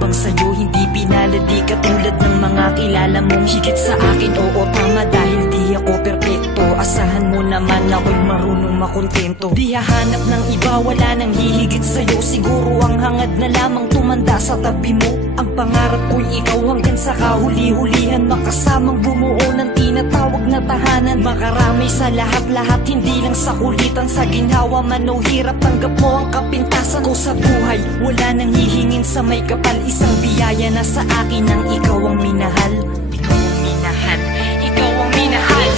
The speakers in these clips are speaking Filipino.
bang sa'yo hindi pinalad? Di katulad ng mga kilala mong higit sa akin. Oo tama, dahil di ako perpekto. Asahan mo naman ako'y marunong makontento. Di hahanap ng iba, wala nang hihigit sa'yo. Siguro ang hangad na lamang tumanda sa tabi mo. Ang pangarap ko'y ikaw hanggang sa kahuli-hulihan, makasamang bumuo ng tinatawag na tahanan. Makarami sa lahat-lahat, hindi lang sa kulitan. Sa ginhawa man o hirap, tanggap mo ang kapintasan ko sa buhay. Wala nang hihingin sa may kapal, isang biyaya na sa akin ang ikaw ang minahal. Ikaw ang minahal, ikaw ang minahal.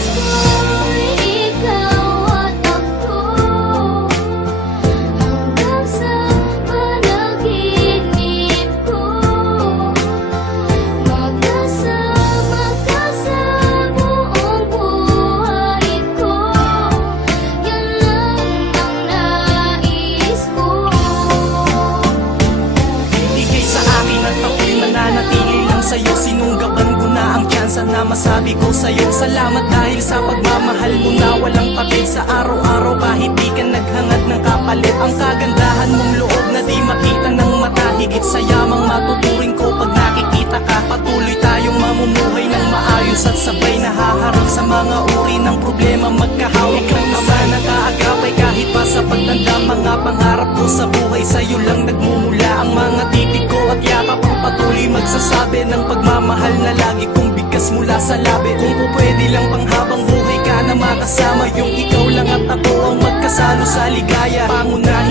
Sa'yo, sinunggaban ko na ang tsansa na masabi ko sa'yo salamat dahil sa pagmamahal mo na walang patid sa araw-araw. Kahit di ka naghangad ng kapalit, ang kagandahan mong loob na di makita ng mata. Higit sa yamang matuturing ko pag nakikita ka. Patuloy tayong mamumuhay ng maayos at sabay nahaharap sa mga uri ng problema. Magkahawak ng ama na kaagapay kahit pa sa pagtanda. Mga pangarap ko sa buhay sa'yo lang nagmumula. Ang mga titig ko at yakap ang patuloy magsasabi ng pagmamahal na lagi kong bigkas mula sa labi. Kung pwede lang pang habang buhay ka na makasama, yung ikaw lang at ako ang magkasalo sa ligaya. Pangunahin